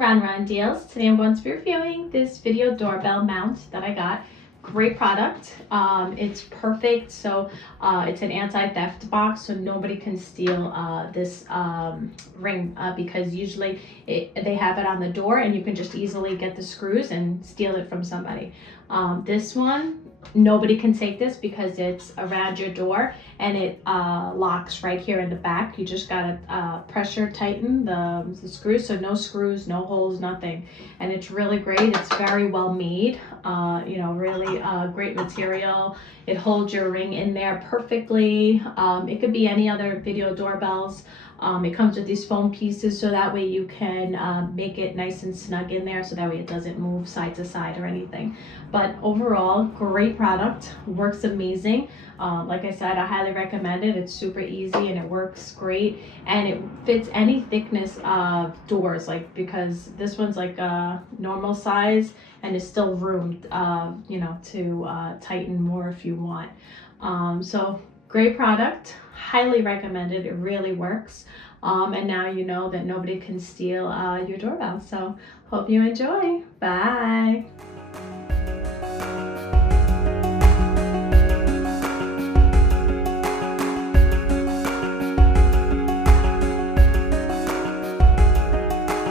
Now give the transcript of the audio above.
Run deals. Today I'm going to be reviewing this video doorbell mount that I got. Great product. It's perfect. So it's an anti-theft box, so nobody can steal this ring because usually they have it on the door and you can just easily get the screws and steal it from somebody. This one, nobody can take this because it's around your door and it locks right here in the back. You just gotta pressure tighten the screws, so no screws, no holes, nothing. And it's really great. It's very well made, really great material. It holds your ring in there perfectly. It could be any other video doorbells. It comes with these foam pieces, so that way you can make it nice and snug in there, so that way it doesn't move side to side or anything. But overall, great product, works amazing. Like I said, I highly recommend it. It's super easy and it works great, and it fits any thickness of doors, like, because this one's like a normal size and is still room to tighten more if you want. So great product, highly recommended. It really works. And now you know that nobody can steal your doorbell. So hope you enjoy. Bye.